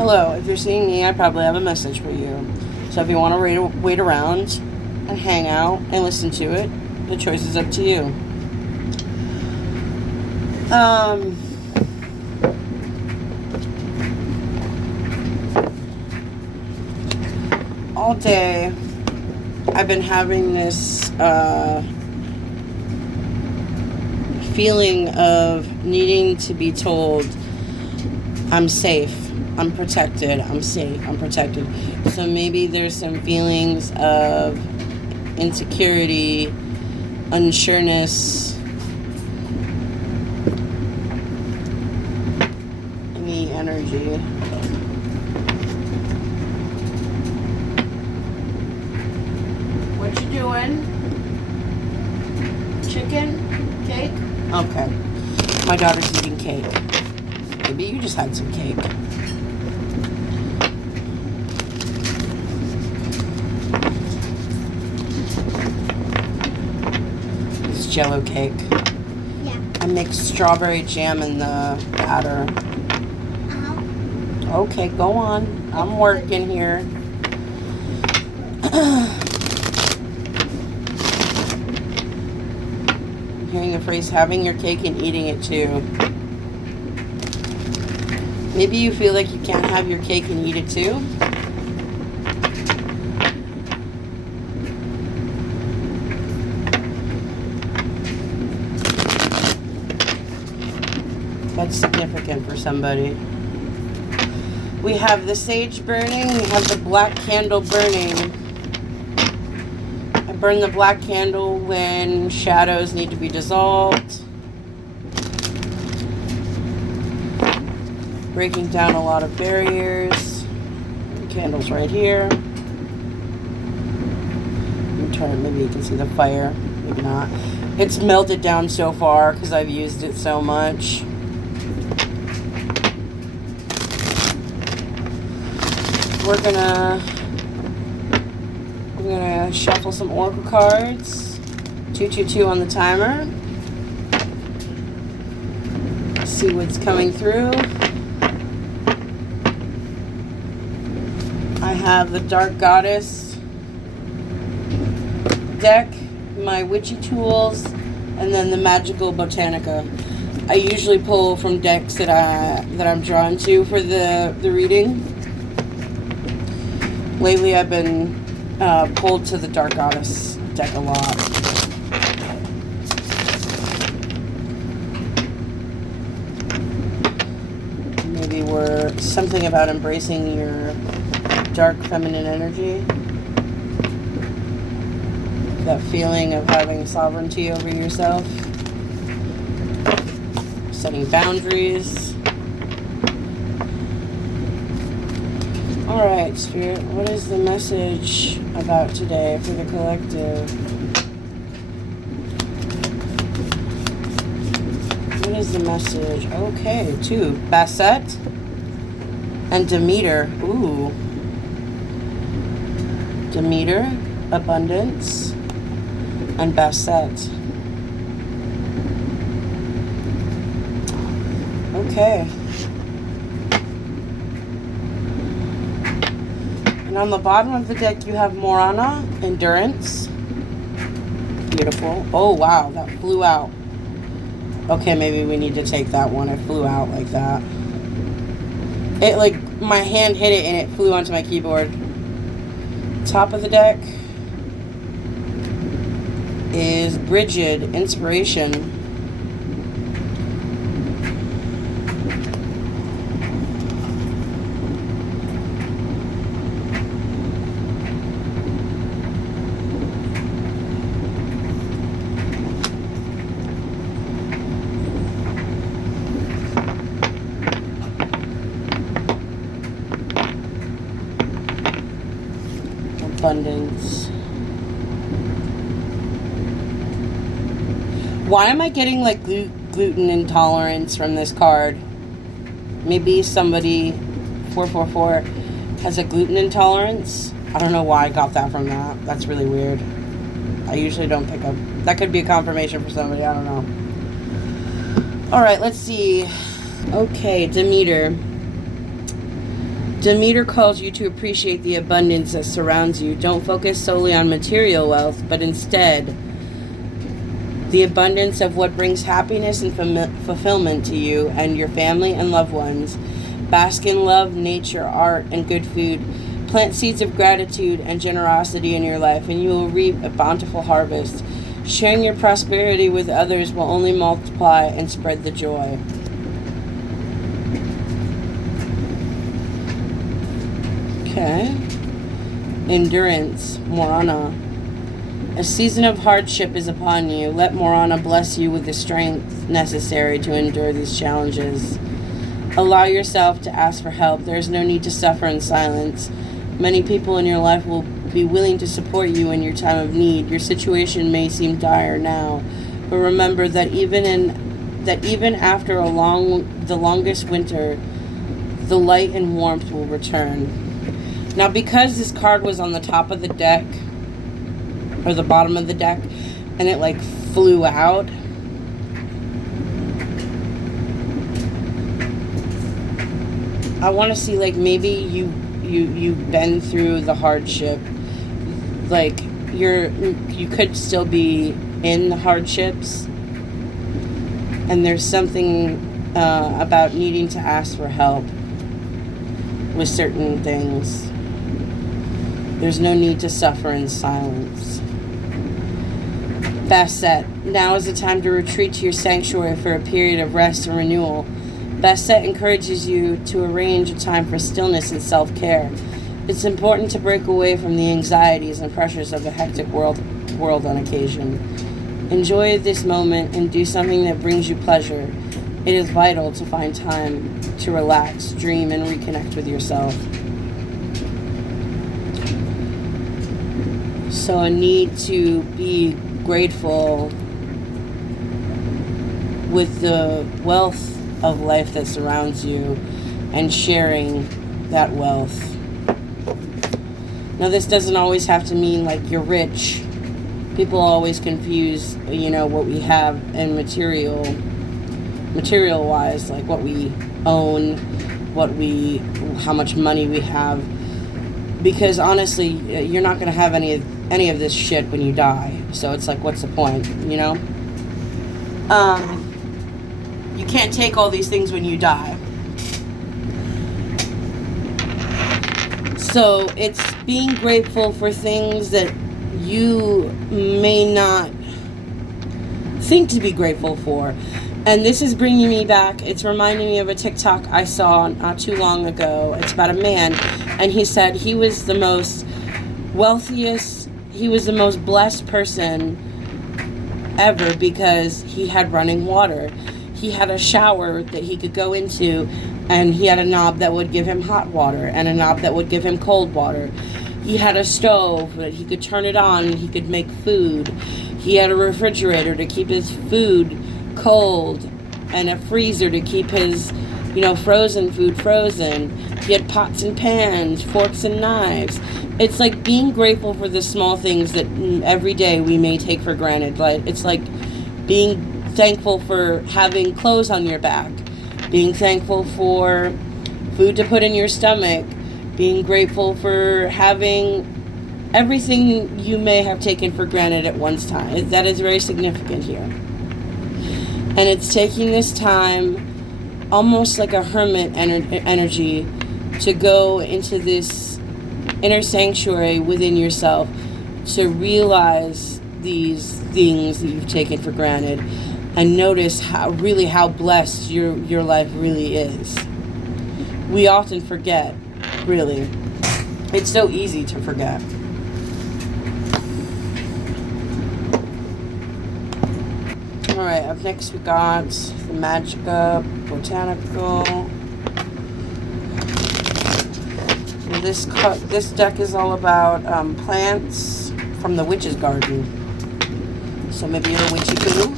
Hello, if you're seeing me, I probably have a message for you. So if you want to wait around and hang out and listen to it, the choice is up to you. All day, I've been having this feeling of needing to be told I'm safe, I'm protected, I'm safe, I'm protected. So maybe there's some feelings of insecurity, unsureness in the energy. What you doing? Chicken? Cake? Okay. My daughter's eating cake. Maybe you just had some cake. It's Jello cake. Yeah. I mixed strawberry jam in the batter. Okay, go on. I'm working here. I'm hearing the phrase having your cake and eating it too. Maybe you feel like you can't have your cake and eat it too. That's significant for somebody. We have the sage burning, we have the black candle burning. I burn the black candle when shadows need to be dissolved. Breaking down a lot of barriers. The candle's right here. I'm trying, maybe you can see the fire, maybe not. It's melted down so far because I've used it so much. I'm gonna shuffle some oracle cards. 222 on the timer. See what's coming through. I have the Dark Goddess deck, my witchy tools, and then the Magical Botanica. I usually pull from decks that I'm drawn to for the reading. Lately, I've been pulled to the Dark Goddess deck a lot. Maybe we're something about embracing your dark feminine energy. That feeling of having sovereignty over yourself. Setting boundaries. Alright, Spirit, what is the message about today for the collective? What is the message? Okay, 2. Basset and Demeter. Ooh. Demeter, abundance, and Basset. Okay. And on the bottom of the deck, you have Morana, endurance. Beautiful. Oh, wow, that flew out. Okay, maybe we need to take that one. It flew out like that. It, like, my hand hit it and it flew onto my keyboard. Top of the deck is Brigid, inspiration. Abundance. Why am I getting like gluten intolerance from this card? Maybe somebody 444 has a gluten intolerance. I don't know why I got that from that. That's really weird. I usually don't pick up. That could be a confirmation for somebody. I don't know. All right, let's see. Okay, Demeter. Demeter calls you to appreciate the abundance that surrounds you. Don't focus solely on material wealth, but instead the abundance of what brings happiness and fulfillment to you and your family and loved ones. Bask in love, nature, art, and good food. Plant seeds of gratitude and generosity in your life, and you will reap a bountiful harvest. Sharing your prosperity with others will only multiply and spread the joy. Okay. Endurance, Morana. A season of hardship is upon you. Let Morana bless you with the strength necessary to endure these challenges. Allow yourself to ask for help. There is no need to suffer in silence. Many people in your life will be willing to support you in your time of need. Your situation may seem dire now, but remember that even after the longest winter, the light and warmth will return. Now, because this card was on the top of the deck, or the bottom of the deck, and it like flew out, I want to see, like, maybe you've been through the hardship. Like, you could still be in the hardships, and there's something about needing to ask for help with certain things. There's no need to suffer in silence. Basset. Now is the time to retreat to your sanctuary for a period of rest and renewal. Basset encourages you to arrange a time for stillness and self-care. It's important to break away from the anxieties and pressures of a hectic world on occasion. Enjoy this moment and do something that brings you pleasure. It is vital to find time to relax, dream, and reconnect with yourself. So a need to be grateful with the wealth of life that surrounds you and sharing that wealth. Now, this doesn't always have to mean like you're rich. People always confuse, what we have in material wise, like what we own, how much money we have. Because honestly, you're not going to have any of this shit when you die. So it's like, what's the point, You can't take all these things when you die. So it's being grateful for things that you may not think to be grateful for. And this is bringing me back. It's reminding me of a TikTok I saw not too long ago. It's about a man, and he said he was the most wealthiest, he was the most blessed person ever because he had running water. He had a shower that he could go into, and he had a knob that would give him hot water and a knob that would give him cold water. He had a stove that he could turn it on and he could make food. He had a refrigerator to keep his food cold and a freezer to keep his, frozen food frozen. He had pots and pans, forks and knives. It's like being grateful for the small things that every day we may take for granted. Like, it's like being thankful for having clothes on your back, being thankful for food to put in your stomach, being grateful for having everything you may have taken for granted at one time. That is very significant here. And it's taking this time, almost like a hermit energy, to go into this inner sanctuary within yourself, to realize these things that you've taken for granted, and notice how blessed your life really is. We often forget, really. It's so easy to forget. Alright, up next we got the Magica Botanical. This deck is all about plants from the witch's garden. So maybe you're a witchy poo.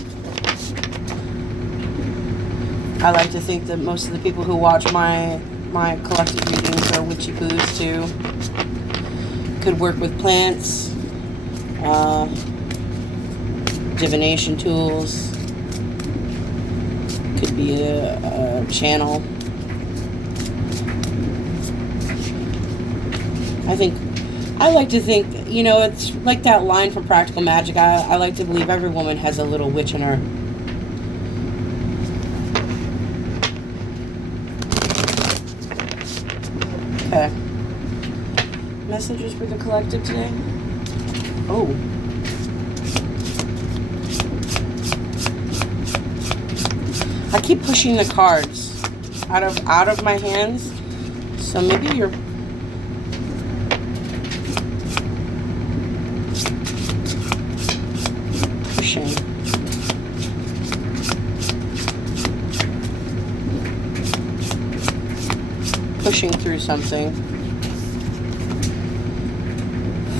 I like to think that most of the people who watch my collective readings are witchy poos too. Could work with plants, divination tools. Could be a channel. I like to think, you know, it's like that line from Practical Magic. I like to believe every woman has a little witch in her. Okay. Messages for the collective today? Oh. I keep pushing the cards out of my hands. So maybe you're pushing. Pushing through something.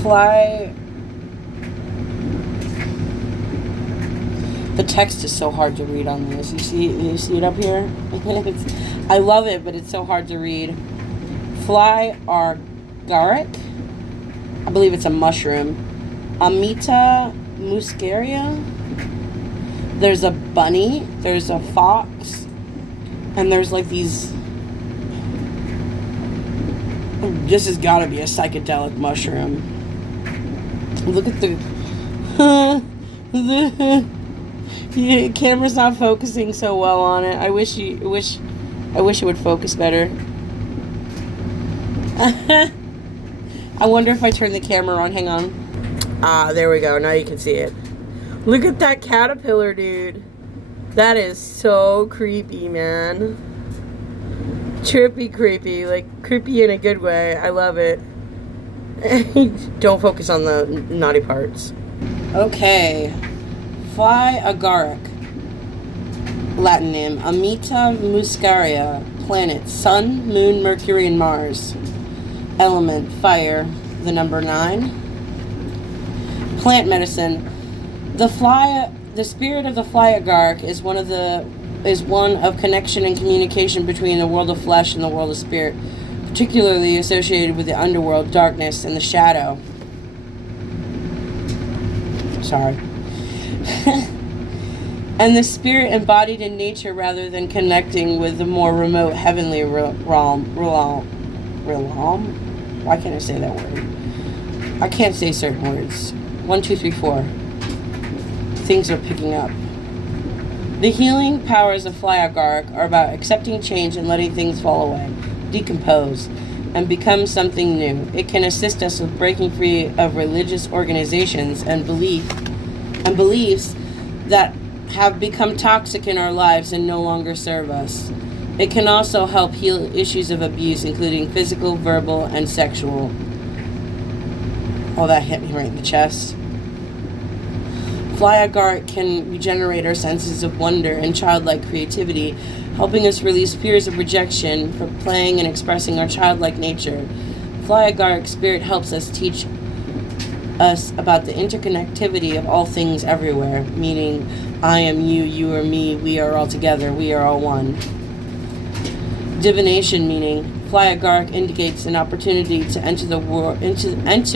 Fly. The text is so hard to read on this. You see it up here? I love it, but it's so hard to read. Fly agaric. I believe it's a mushroom. Amita muscaria. There's a bunny. There's a fox. And there's like these... This has got to be a psychedelic mushroom. Look at the... The camera's not focusing so well on it. I wish it would focus better. I wonder if I turn the camera on. Hang on. Ah, there we go. Now you can see it. Look at that caterpillar, dude. That is so creepy, man. Trippy creepy. Like, creepy in a good way. I love it. Don't focus on the naughty parts. Okay. Fly agaric. Latin name. Amita muscaria. Planet. Sun, Moon, Mercury, and Mars. Element. Fire. The number 9. Plant medicine. The spirit of the fly agaric is one of connection and communication between the world of flesh and the world of spirit, particularly associated with the underworld, darkness, and the shadow. Sorry. And the spirit embodied in nature rather than connecting with the more remote heavenly realm. Why can't I say that word? I can't say certain words. 1, 2, 3, 4. Things are picking up. The healing powers of fly agaric are about accepting change and letting things fall away, decompose, and become something new. It can assist us with breaking free of religious organizations and beliefs that have become toxic in our lives and no longer serve us. It can also help heal issues of abuse, including physical, verbal, and sexual. Oh, that hit me right in the chest. Fly agaric can regenerate our senses of wonder and childlike creativity, helping us release fears of rejection for playing and expressing our childlike nature. Fly agaric spirit helps us teach us about the interconnectivity of all things everywhere, meaning I am you, you are me, we are all together, we are all one. Divination meaning fly agaric indicates an opportunity to enter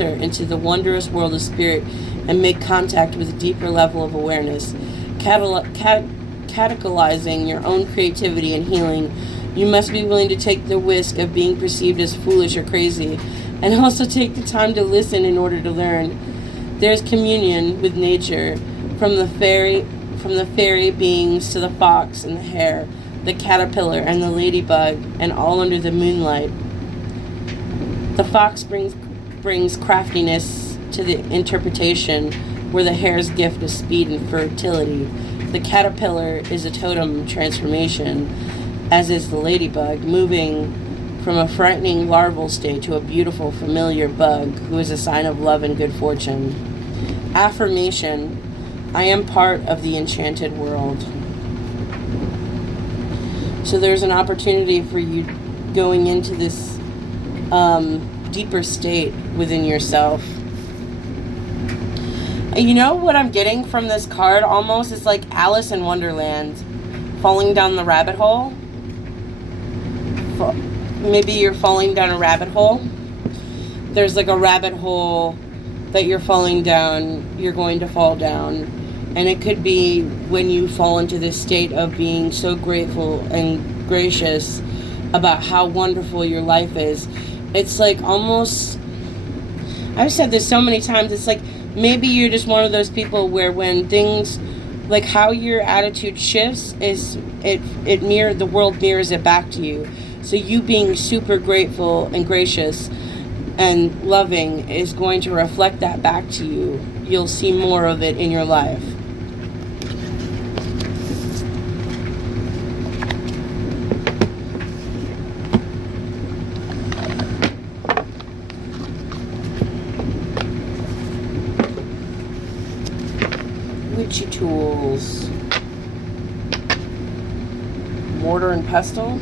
into the wondrous world of spirit and make contact with a deeper level of awareness, catalyzing your own creativity and healing. You must be willing to take the risk of being perceived as foolish or crazy, and also take the time to listen in order to learn. There's communion with nature, from the fairy beings to the fox and the hare, the caterpillar and the ladybug, and all under the moonlight. The fox brings craftiness to the interpretation, where the hare's gift is speed and fertility. The caterpillar is a totem transformation, as is the ladybug, moving from a frightening larval state to a beautiful, familiar bug who is a sign of love and good fortune. Affirmation: I am part of the enchanted world. So there's an opportunity for you going into this deeper state within yourself. You know what I'm getting from this card almost? It's like Alice in Wonderland, falling down the rabbit hole. Maybe you're falling down a rabbit hole. There's like a rabbit hole that you're falling down, you're going to fall down. And it could be when you fall into this state of being so grateful and gracious about how wonderful your life is. It's like almost I've said this so many times. It's like maybe you're just one of those people where when things, like how your attitude shifts, is the world mirrors it back to you. So you being super grateful and gracious and loving is going to reflect that back to you. You'll see more of it in your life. Witchy tools. Mortar and pestle.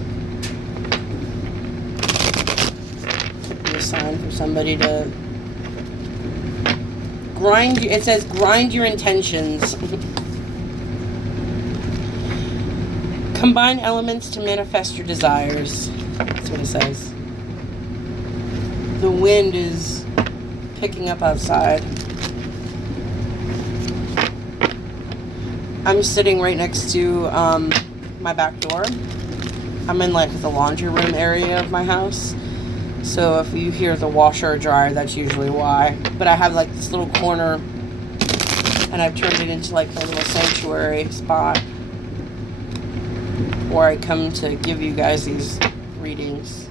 Could be a sign for somebody to grind. It says grind your intentions. Combine elements to manifest your desires. That's what it says. The wind is picking up outside. I'm sitting right next to my back door. I'm in like the laundry room area of my house. So if you hear the washer or dryer, that's usually why. But I have like this little corner and I've turned it into like a little sanctuary spot where I come to give you guys these readings.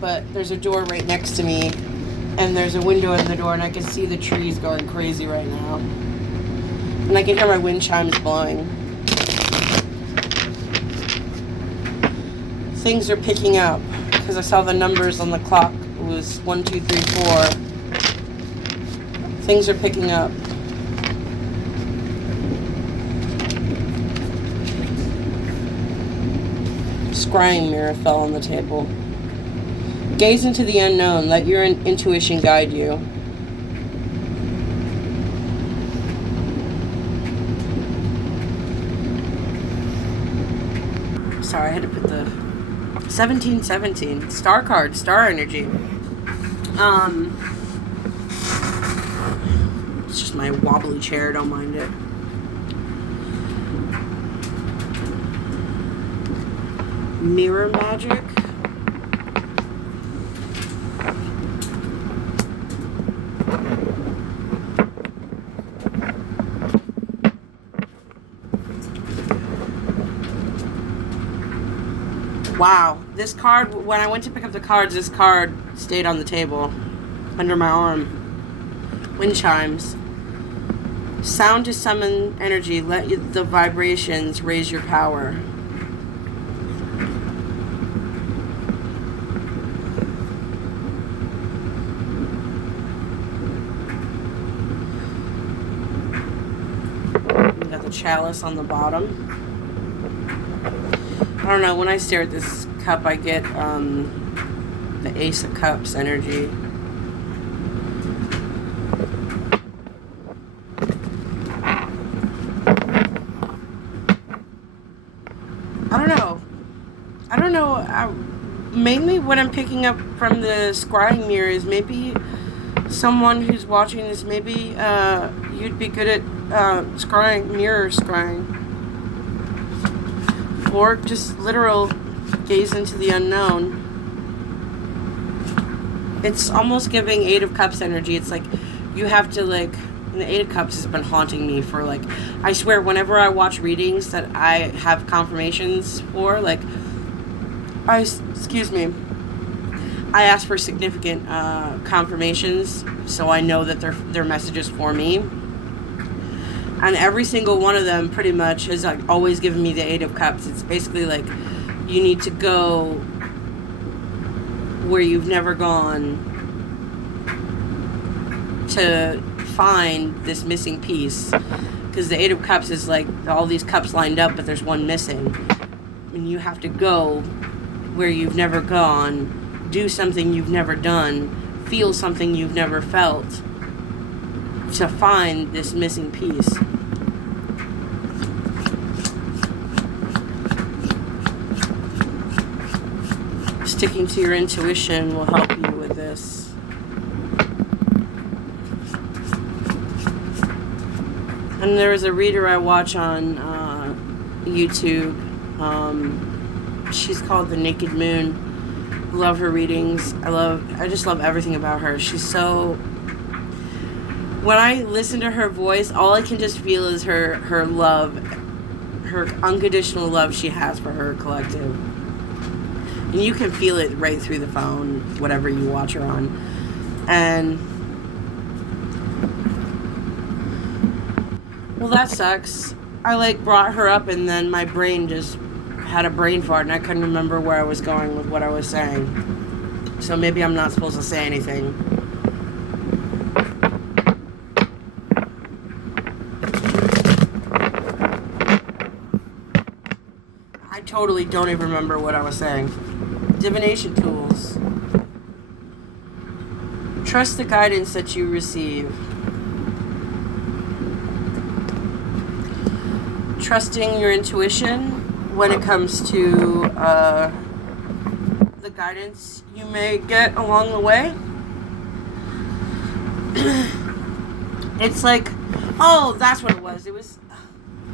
But there's a door right next to me. And there's a window in the door, and I can see the trees going crazy right now. And I can hear my wind chimes blowing. Things are picking up, because I saw the numbers on the clock. It was 1, 2, 3, 4. Things are picking up. Scrying mirror fell on the table. Gaze into the unknown. Let your intuition guide you. Sorry, I had to put the 1717 star card, star energy. It's just my wobbly chair. Don't mind it. Mirror magic. Wow, this card, when I went to pick up the cards, this card stayed on the table, under my arm. Wind chimes. Sound to summon energy. Let the vibrations raise your power. We got the chalice on the bottom. I don't know, when I stare at this cup, I get the Ace of Cups energy. I don't know. Mainly what I'm picking up from the scrying mirror is maybe someone who's watching this, maybe you'd be good at mirror scrying. Or just literal gaze into the unknown. It's almost giving Eight of Cups energy. It's like you have to like, and the Eight of Cups has been haunting me for like, I swear whenever I watch readings that I have confirmations for, like, I ask for significant confirmations so I know that they're messages for me. And every single one of them pretty much has like always given me the Eight of Cups. It's basically like you need to go where you've never gone to find this missing piece. Because the Eight of Cups is like all these cups lined up, but there's one missing. And you have to go where you've never gone, do something you've never done, feel something you've never felt, to find this missing piece. Sticking to your intuition will help you with this. And there is a reader I watch on YouTube. She's called The Naked Moon. Love her readings. I just love everything about her. She's so... When I listen to her voice, all I can just feel is her love, her unconditional love she has for her collective. And you can feel it right through the phone, whatever you watch her on. And... Well, that sucks. I, brought her up, and then my brain just had a brain fart, and I couldn't remember where I was going with what I was saying. So maybe I'm not supposed to say anything. I totally don't even remember what I was saying. Divination tools. Trust the guidance that you receive. Trusting your intuition when it comes to the guidance you may get along the way. It's like, oh, that's what it was. It was,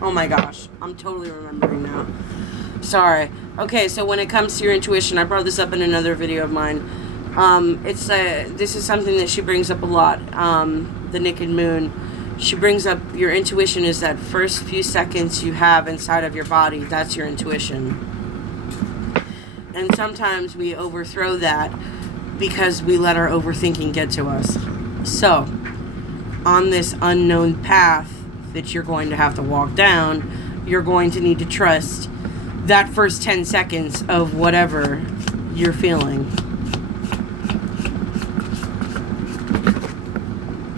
oh my gosh, I'm totally remembering now. Sorry. Okay, so when it comes to your intuition, I brought this up in another video of mine. This is something that she brings up a lot. The Naked Moon. She brings up your intuition is that first few seconds you have inside of your body. That's your intuition. And sometimes we overthrow that because we let our overthinking get to us. So, on this unknown path that you're going to have to walk down, you're going to need to trust that first 10 seconds of whatever you're feeling.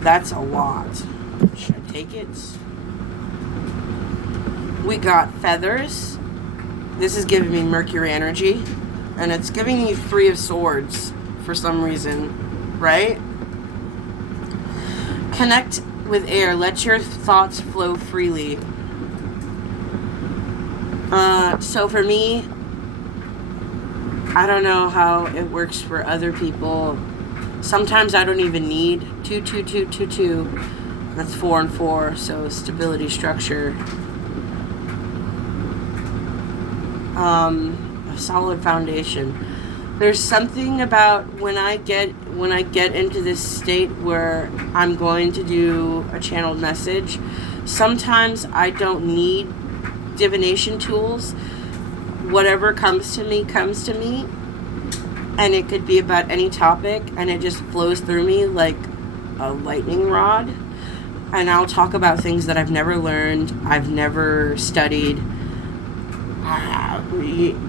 That's a lot. Should I take it? We got feathers. This is giving me Mercury energy. And it's giving me 3 of Swords for some reason. Right? Connect with air. Let your thoughts flow freely. So for me, I don't know how it works for other people. Sometimes I don't even need 2, 2, 2, 2, 2. That's 4 and 4, so stability, structure. A solid foundation. There's something about when I get into this state where I'm going to do a channeled message, sometimes I don't need divination tools. Whatever comes to me, and it could be about any topic, and it just flows through me like a lightning rod. And I'll talk about things that I've never learned, I've never studied.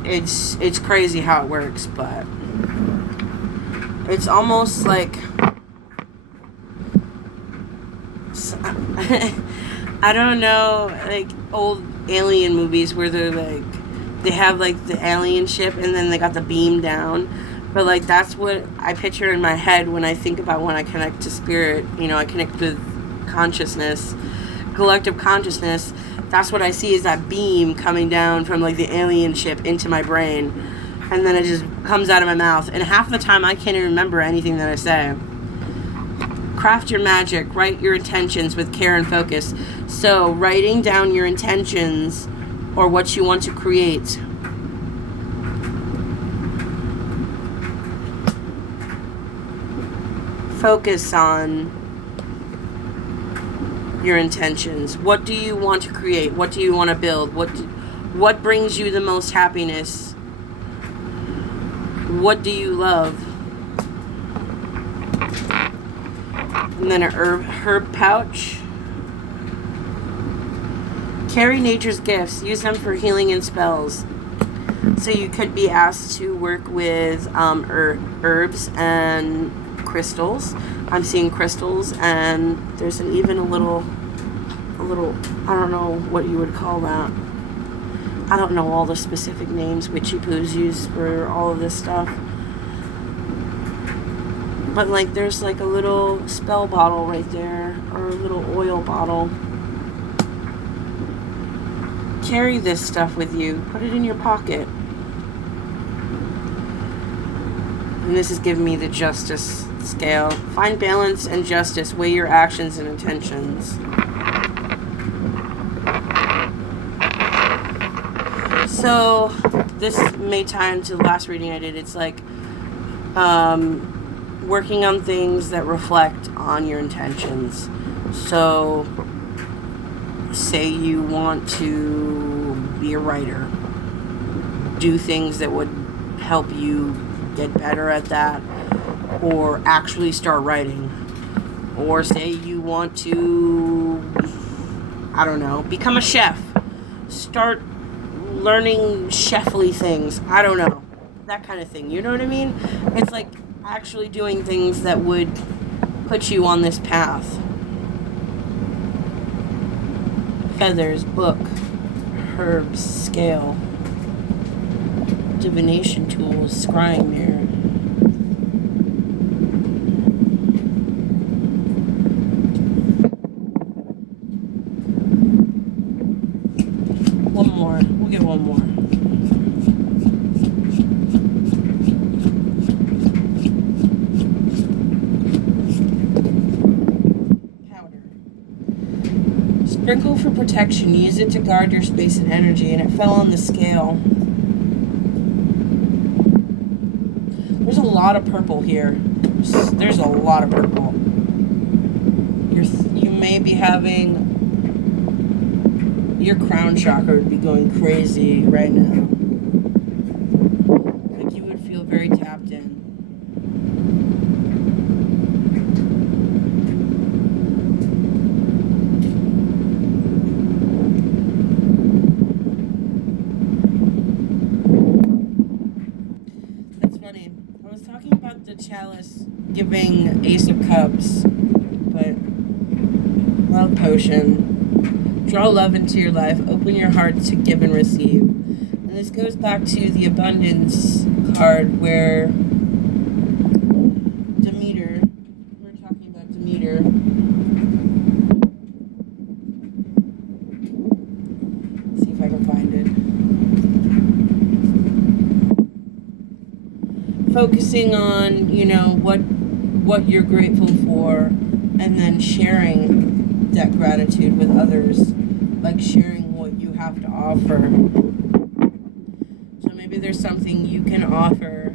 It's crazy how it works, but it's almost like I don't know, like old alien movies where they have like the alien ship and then they got the beam down. But like that's what I picture in my head when I think about when I connect to spirit. I connect with consciousness, collective consciousness. That's what I see is that beam coming down from like the alien ship into my brain, and then it just comes out of my mouth, and half the time I can't even remember anything that I say. Craft your magic. Write your intentions with care and focus. So writing down your intentions or what you want to create. Focus on your intentions. What do you want to create? What do you want to build? What brings you the most happiness? What do you love? And then a herb pouch. Carry nature's gifts. Use them for healing and spells. So you could be asked to work with herbs and crystals. I'm seeing crystals, and there's even a little, I don't know what you would call that. I don't know all the specific names witchy poos use for all of this stuff. But like there's like a little spell bottle right there, or a little oil bottle. Carry this stuff with you. Put it in your pocket. And this is giving me the justice scale. Find balance and justice. Weigh your actions and intentions. So this may tie into the last reading I did. It's like working on things that reflect on your intentions. So, say you want to be a writer. Do things that would help you get better at that, or actually start writing. Or say you want to, I don't know, become a chef. Start learning chefly things. I don't know. That kind of thing. You know what I mean? It's like actually doing things that would put you on this path. Feathers, book, herbs, scale, divination tools, scrying mirror. One more. We'll get one more. Sprinkle for protection. Use it to guard your space and energy. And it fell on the scale. There's a lot of purple here. There's a lot of purple. You may be having... Your crown chakra would be going crazy right now. Like you would feel very tapped in. The chalice giving Ace of Cups, but love potion. Draw love into your life. Open your heart to give and receive. And this goes back to the abundance card where Demeter, we're talking about Demeter. Let's see if I can find it. Focusing on, you know, what you're grateful for, and then sharing that gratitude with others, like sharing what you have to offer. So maybe there's something you can offer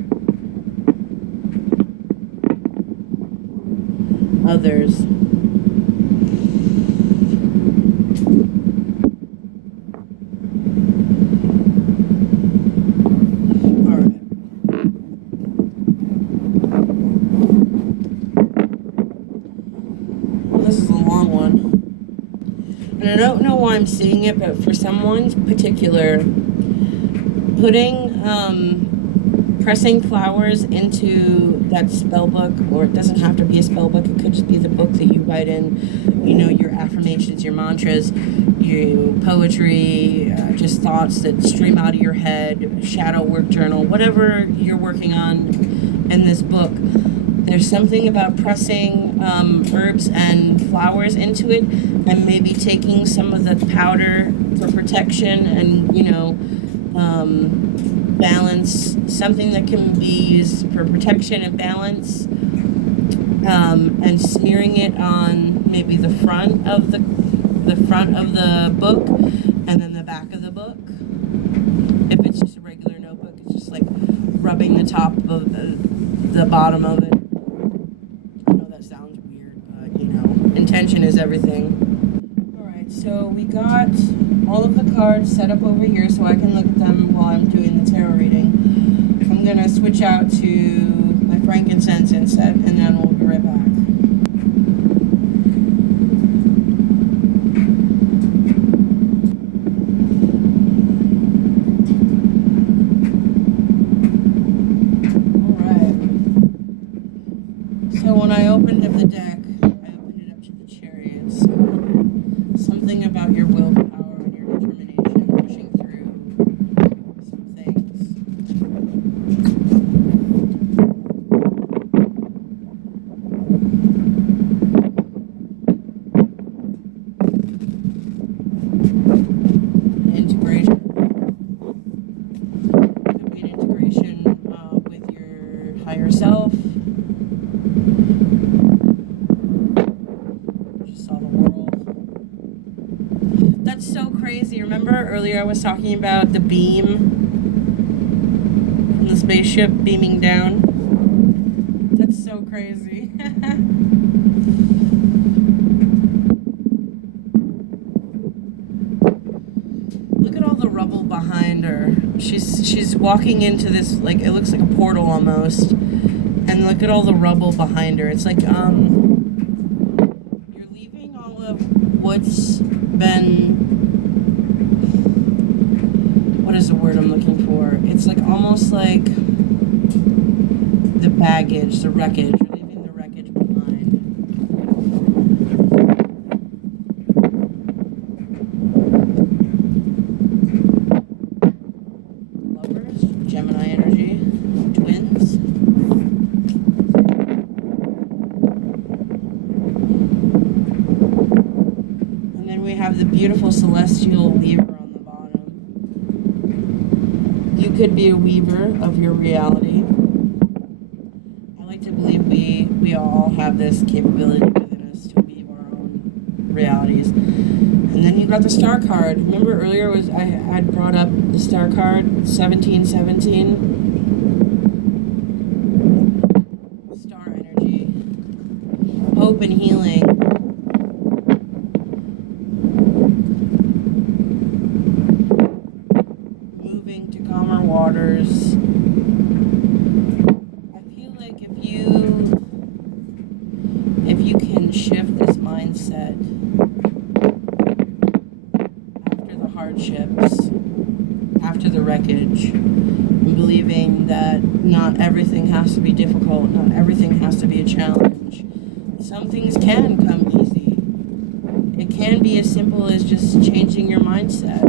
others. And I don't know why I'm seeing it, but for someone's particular, pressing flowers into that spell book, or it doesn't have to be a spell book, it could just be the book that you write in, you know, your affirmations, your mantras, your poetry, just thoughts that stream out of your head, shadow work journal, whatever you're working on in this book. There's something about pressing herbs and flowers into it, and maybe taking some of the powder for protection and, you know, balance, something that can be used for protection and balance, and smearing it on maybe the front of the book, and then the back of the book. If it's just a regular notebook, it's just like rubbing the top of the bottom of it. Intention is everything. Alright, so we got all of the cards set up over here so I can look at them while I'm doing the tarot reading. I'm going to switch out to my frankincense inset, and then we'll be right back. Alright. So when I opened up the deck, something about your willpower and your determination, pushing through some things. Integration. Could be an integration with your higher self. That's so crazy. Remember earlier I was talking about the beam spaceship beaming down. That's so crazy. Look at all the rubble behind her. She's walking into this, like, it looks like a portal almost. And look at all the rubble behind her. It's like, you're leaving all of what's been, what is the word I'm looking for? It's like almost like the baggage, the wreckage. You're leaving the wreckage behind. Lovers, Gemini energy, twins. And then we have the beautiful celestial weaver on the bottom. You could be a weaver of your reality. I like to believe we all have this capability within us to weave our own realities. And then you got the star card. Remember earlier I had brought up the star card, 1717. Star energy. Hope and healing. Moving to calmer waters. I feel like if you can shift this mindset after the hardships, after the wreckage, and believing that not everything has to be difficult, not everything has to be a challenge. Some things can come easy. It can be as simple as just changing your mindset.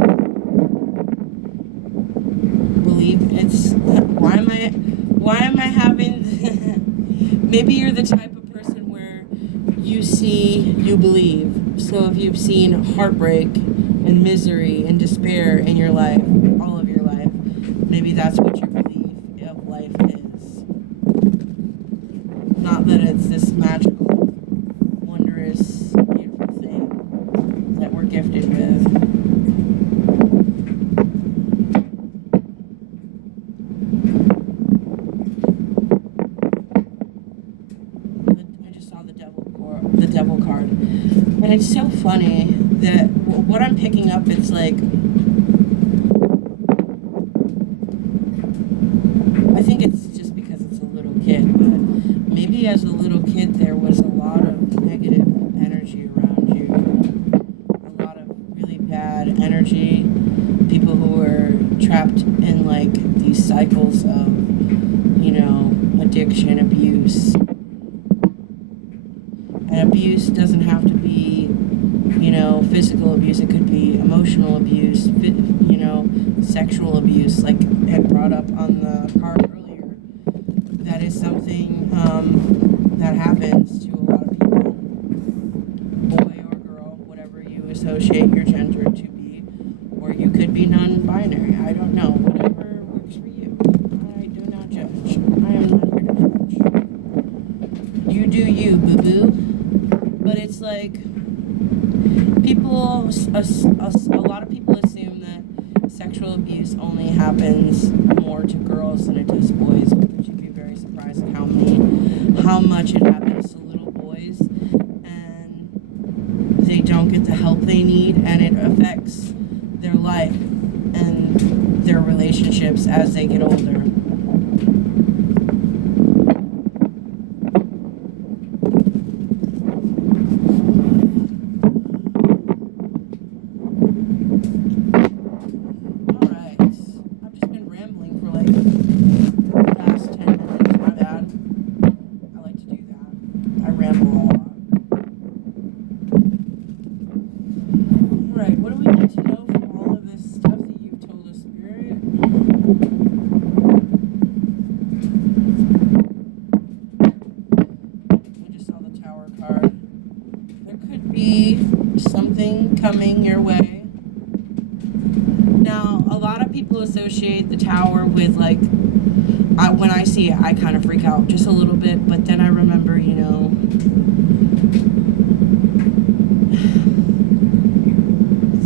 Believe it's, why am I having, maybe you're the type of person where you see, you believe. So if you've seen heartbreak and misery and despair in your life, all of your life, maybe that's what your belief of life is. Not that it's this magical, wondrous, beautiful thing that we're gifted with. I just saw the devil card. And it's so funny that what I'm picking up, it's like, I think it's just because it's a little kid, but maybe as a little kid there was a lot of negative energy around you. A lot of really bad energy. People who were trapped in like these cycles of, addiction, abuse. And abuse doesn't have to be, physical abuse. It could be emotional abuse, sexual abuse, like I brought up on the card earlier. That is something that happens to a lot of people. Boy or girl, whatever you associate your gender to be. Or you could be non-binary. I don't know. Whatever works for you. I do not judge. I am not here to judge. You do you, boo-boo. But it's like, a lot of people assume that sexual abuse only happens more to girls than it does boys. But you'd be very surprised at how much it happens to little boys, and they don't get the help they need, and it affects their life and their relationships as they get older. Something coming your way. Now, a lot of people associate the tower with, like, when I see it, I kind of freak out just a little bit, but then I remember,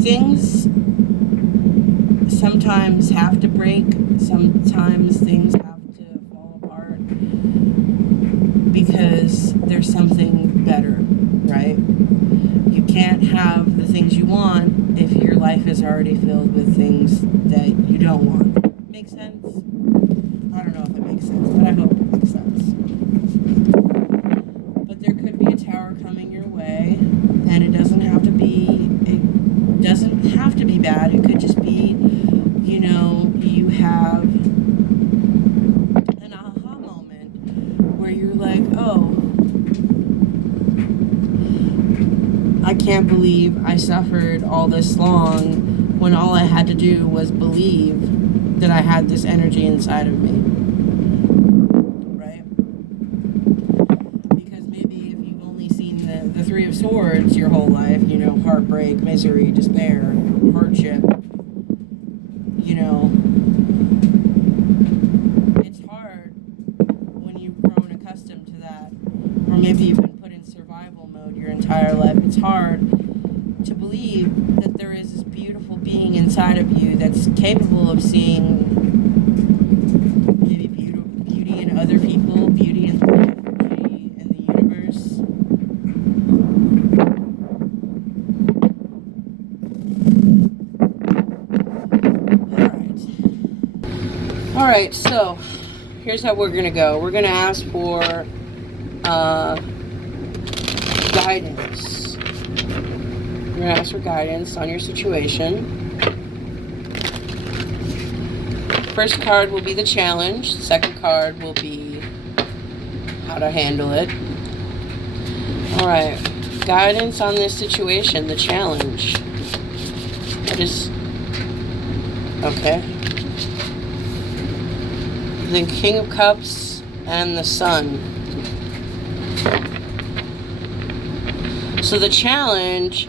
things sometimes have to break, sometimes things have something better, right? You can't have the things you want if your life is already filled with things that you don't want. Make sense? I don't know if it makes sense, but I hope it makes sense. But there could be a tower coming your way, and it doesn't have to be bad. It could just be, you know, you have an aha moment where you're like, oh, I can't believe I suffered all this long when all I had to do was believe that I had this energy inside of me. Right? Because maybe if you've only seen the Three of Swords your whole life, you know, heartbreak, misery, despair, hardship, you know, it's hard when you've grown accustomed to that, or maybe you've been put in survival mode your entire life. It's hard to believe that there is this beautiful being inside of you that's capable of seeing maybe beauty in other people, beauty in life, beauty in the universe. Alright, so here's how we're going to go. We're going to ask for guidance. We're going to ask for guidance on your situation. First card will be the challenge. Second card will be how to handle it. Alright, guidance on this situation, the challenge. Okay. The King of Cups and the Sun. So the challenge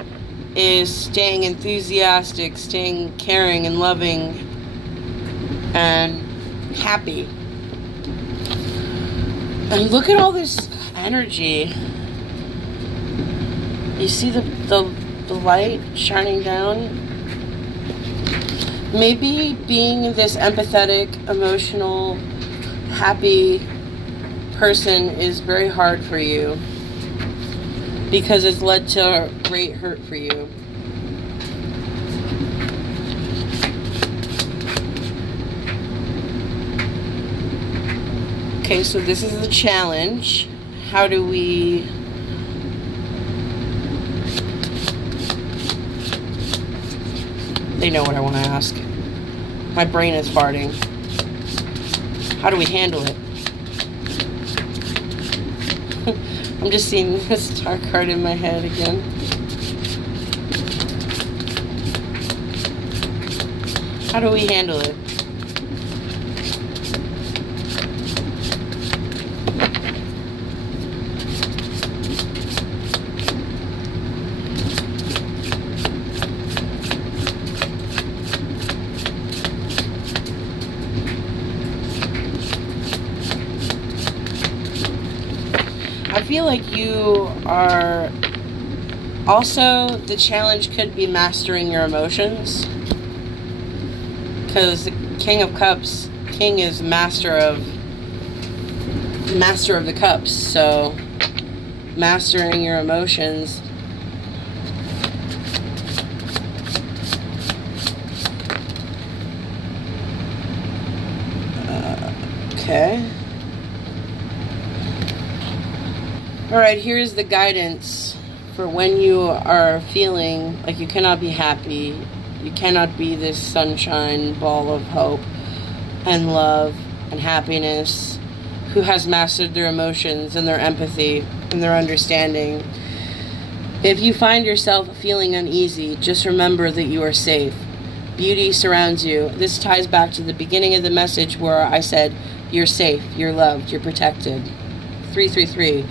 is staying enthusiastic, staying caring and loving and happy. And look at all this energy. You see the light shining down? Maybe being this empathetic, emotional, happy person is very hard for you because it's led to great hurt for you. Okay, so this is the challenge. How do we... They know what I want to ask. My brain is farting. How do we handle it? I'm just seeing this star card in my head again. How do we handle it? I feel like you are also, the challenge could be mastering your emotions, because the King of Cups, King is master of the cups, so mastering your emotions. Okay. Alright, here's the guidance for when you are feeling like you cannot be happy, you cannot be this sunshine ball of hope and love and happiness, who has mastered their emotions and their empathy and their understanding. If you find yourself feeling uneasy, just remember that you are safe. Beauty surrounds you. This ties back to the beginning of the message where I said, you're safe, you're loved, you're protected. 333.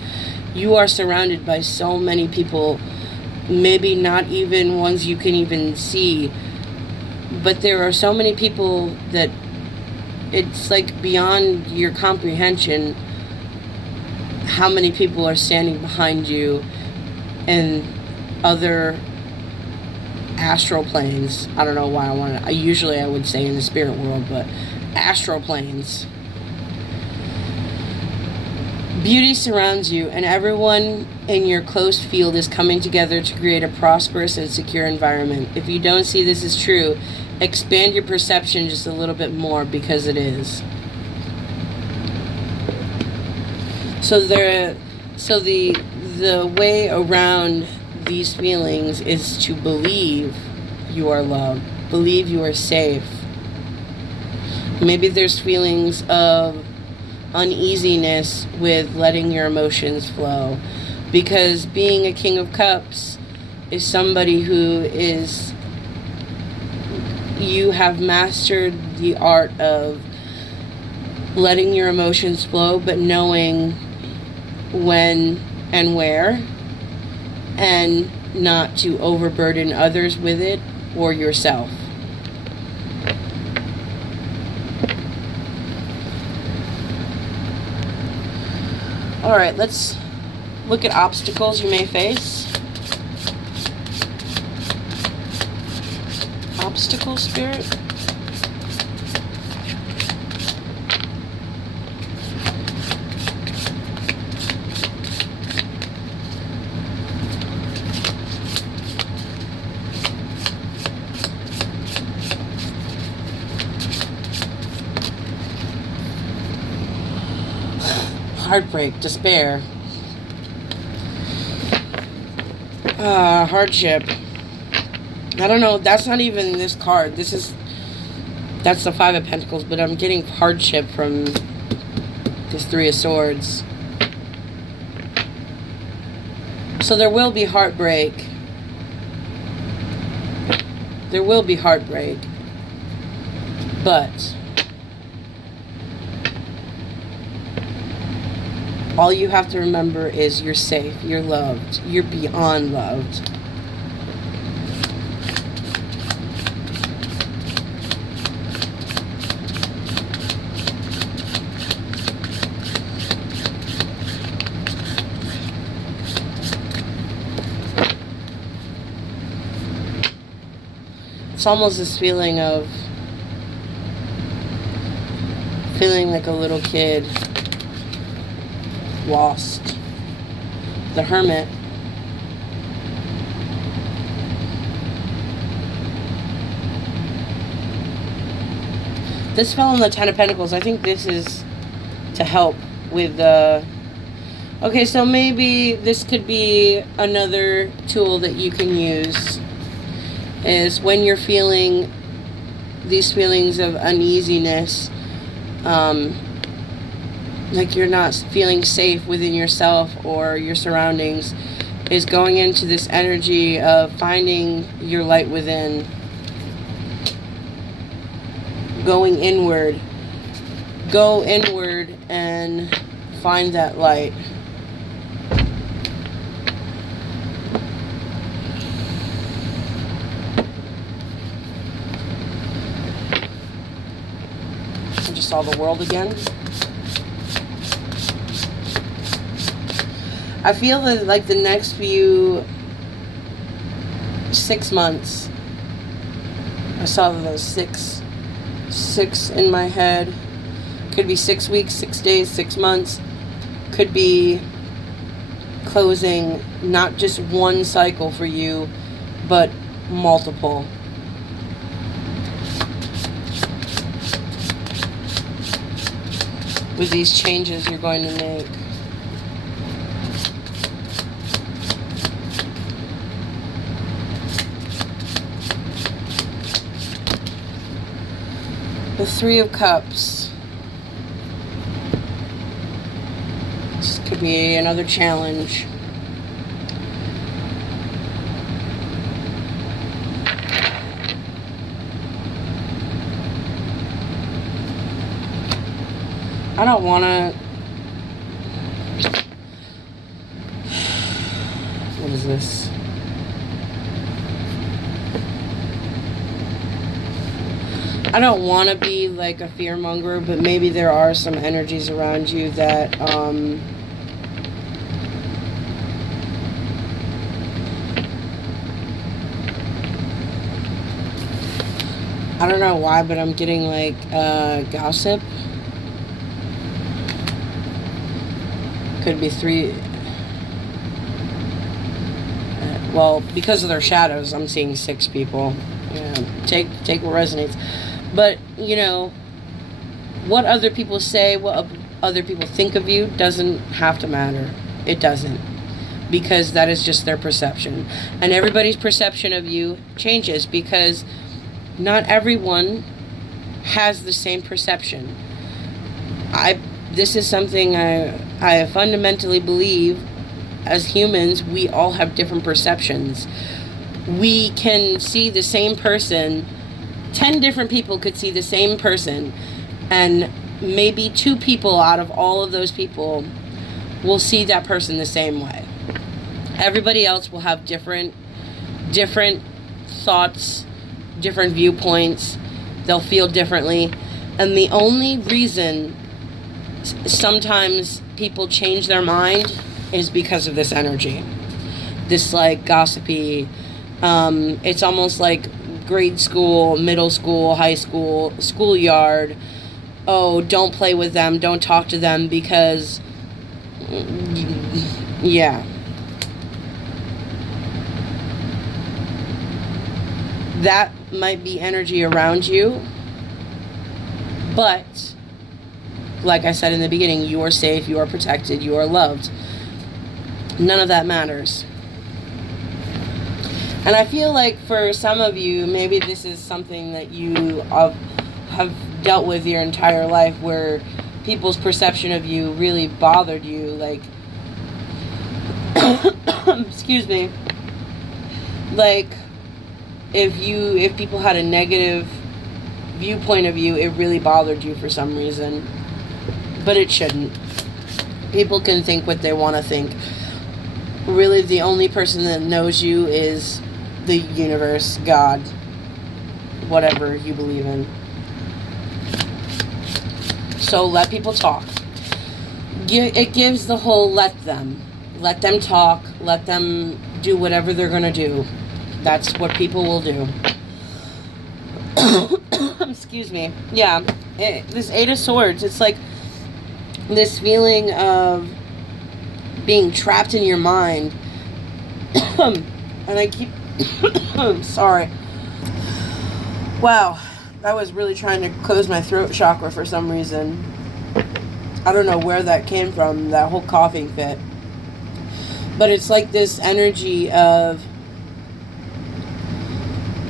You are surrounded by so many people, maybe not even ones you can even see, but there are so many people that it's like beyond your comprehension how many people are standing behind you in other astral planes. I don't know why I usually I would say in the spirit world, but astral planes. Beauty surrounds you, and everyone in your close field is coming together to create a prosperous and secure environment. If you don't see this as true, expand your perception just a little bit more, because it is. So the way around these feelings is to believe you are loved, believe you are safe. Maybe there's feelings of uneasiness with letting your emotions flow, because being a King of Cups is somebody who is, you have mastered the art of letting your emotions flow, but knowing when and where, and not to overburden others with it or yourself. Alright, let's look at obstacles you may face. Obstacle spirit. Heartbreak, despair, hardship. I don't know, that's not even this card. That's the Five of Pentacles, but I'm getting hardship from this Three of Swords. So there will be heartbreak. There will be heartbreak. But all you have to remember is you're safe, you're loved, you're beyond loved. It's almost this feeling of feeling like a little kid, lost. The Hermit. This fell on the Ten of Pentacles. I think this is to help with the... Okay, so maybe this could be another tool that you can use, is when you're feeling these feelings of uneasiness, like you're not feeling safe within yourself or your surroundings, is going into this energy of finding your light within, going inward. Go inward and find that light. I just saw the World again. I feel that like the next few 6 months, I saw the six in my head. Could be 6 weeks, 6 days, 6 months. Could be closing not just one cycle for you, but multiple. With these changes you're going to make. The Three of Cups. This could be another challenge. I don't want to... What is this? I don't want to be like a fearmonger, but maybe there are some energies around you that I don't know why, but I'm getting like gossip. could be 3. Well, because of their shadows, I'm seeing 6 people. Yeah, take what resonates. But, you know, what other people say, what other people think of you doesn't have to matter. It doesn't. Because that is just their perception. And everybody's perception of you changes because not everyone has the same perception. This is something I fundamentally believe. As humans, we all have different perceptions. We can see the same person. 10 different people could see the same person, and maybe 2 people out of all of those people will see that person the same way. Everybody else will have different thoughts, different viewpoints. They'll feel differently. And the only reason sometimes people change their mind is because of this energy. This, like, gossipy, it's almost like grade school, middle school, high school, schoolyard. Oh, don't play with them, don't talk to them because, yeah. That might be energy around you, but, like I said in the beginning, you are safe, you are protected, you are loved. None of that matters. And I feel like for some of you, maybe this is something that you have dealt with your entire life, where people's perception of you really bothered you. Like, excuse me. Like, if people had a negative viewpoint of you, it really bothered you for some reason. But it shouldn't. People can think what they want to think. Really, the only person that knows you is the universe, God, whatever you believe in. So let people talk. It gives the whole let them talk, let them do whatever they're going to do. That's what people will do. Excuse me. Yeah, this 8 of Swords, it's like this feeling of being trapped in your mind. And I keep sorry. Wow, I was really trying to close my throat chakra for some reason. I don't know where that came from, that whole coughing fit. But it's like this energy of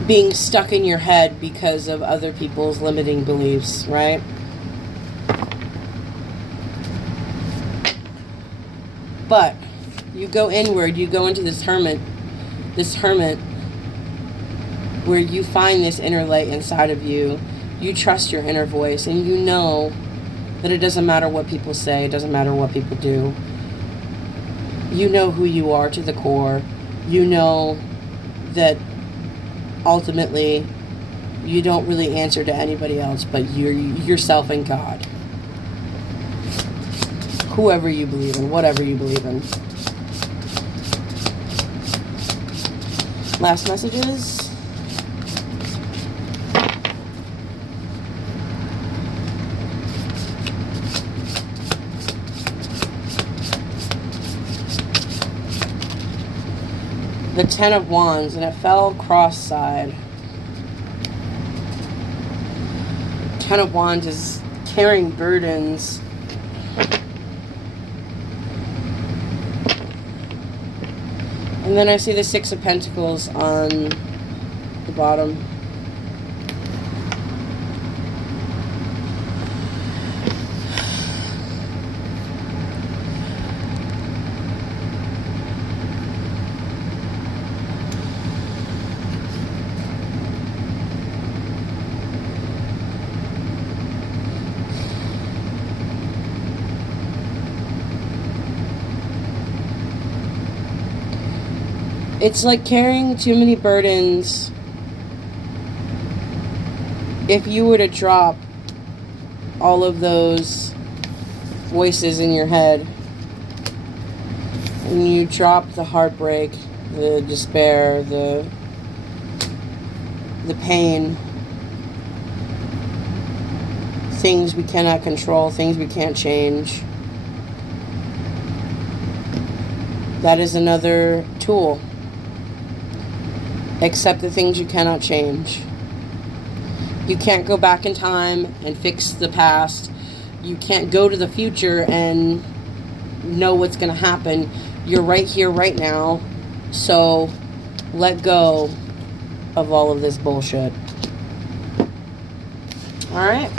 being stuck in your head because of other people's limiting beliefs, right? But you go inward, you go into this hermit where you find this inner light inside of you. You trust your inner voice, and you know that it doesn't matter what people say, it doesn't matter what people do. You know who you are to the core. You know that ultimately you don't really answer to anybody else but yourself and God. Whoever you believe in, whatever you believe in. Last messages. The 10 of Wands, and it fell cross-side. 10 of Wands is carrying burdens. And then I see the 6 of Pentacles on the bottom. It's like carrying too many burdens. If you were to drop all of those voices in your head, and you drop the heartbreak, the despair, the pain, things we cannot control, things we can't change, That is another tool. Accept the things you cannot change. You can't go back in time and fix the past. You can't go to the future and know what's going to happen. You're right here, right now. So let go of all of this bullshit. All right?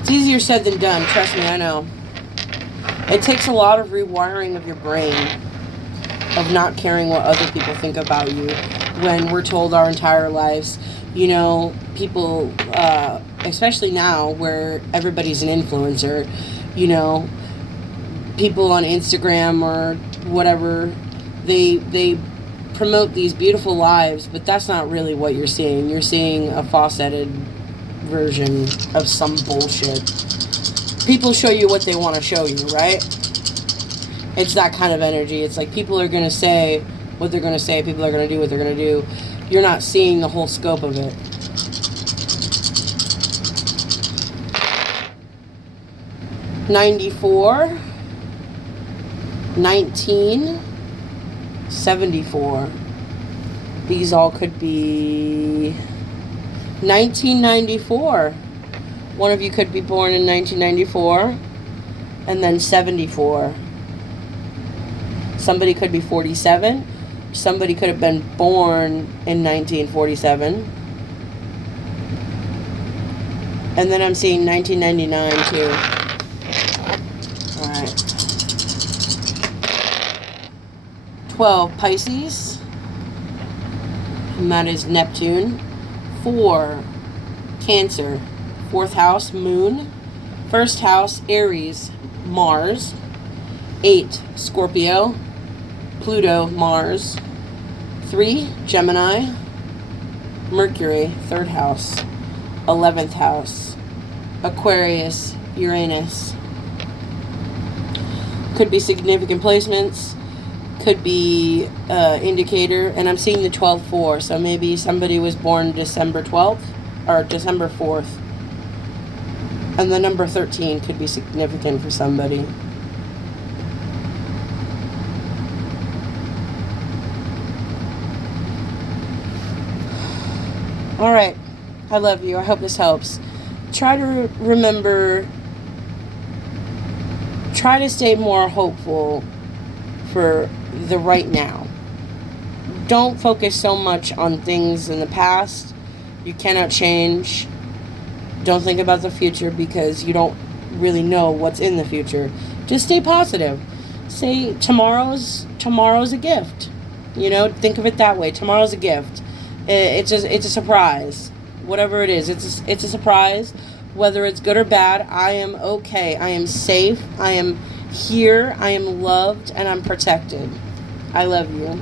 It's easier said than done. Trust me, I know. It takes a lot of rewiring of your brain, of not caring what other people think about you, when we're told our entire lives, you know, people, especially now where everybody's an influencer, you know, people on Instagram or whatever, they promote these beautiful lives, but that's not really what you're seeing. You're seeing a fauceted version of some bullshit. People show you what they want to show you, right? It's that kind of energy. It's like people are going to say what they're going to say. People are going to do what they're going to do. You're not seeing the whole scope of it. '94, 1974. These all could be 1994. One of you could be born in 1994, and then 74. Somebody could be 47. Somebody could have been born in 1947. And then I'm seeing 1999 too. Alright. 12, Pisces. And that is Neptune. 4, Cancer. 4th house, Moon. 1st house, Aries, Mars. 8, Scorpio, Pluto, Mars. 3, Gemini, Mercury, 3rd house. 11th house, Aquarius, Uranus. Could be significant placements. Could be indicator. And I'm seeing the 12-4. So maybe somebody was born December 12th or December 4th. And the number 13 could be significant for somebody. All right. I love you. I hope this helps. Try to remember, try to stay more hopeful for the right now. Don't focus so much on things in the past. You cannot change. Don't think about the future because you don't really know what's in the future. Just stay positive. Say tomorrow's a gift. You know, think of it that way. Tomorrow's a gift. It's a surprise. Whatever it is, it's a surprise. Whether it's good or bad, I am okay. I am safe. I am here. I am loved, and I'm protected. I love you.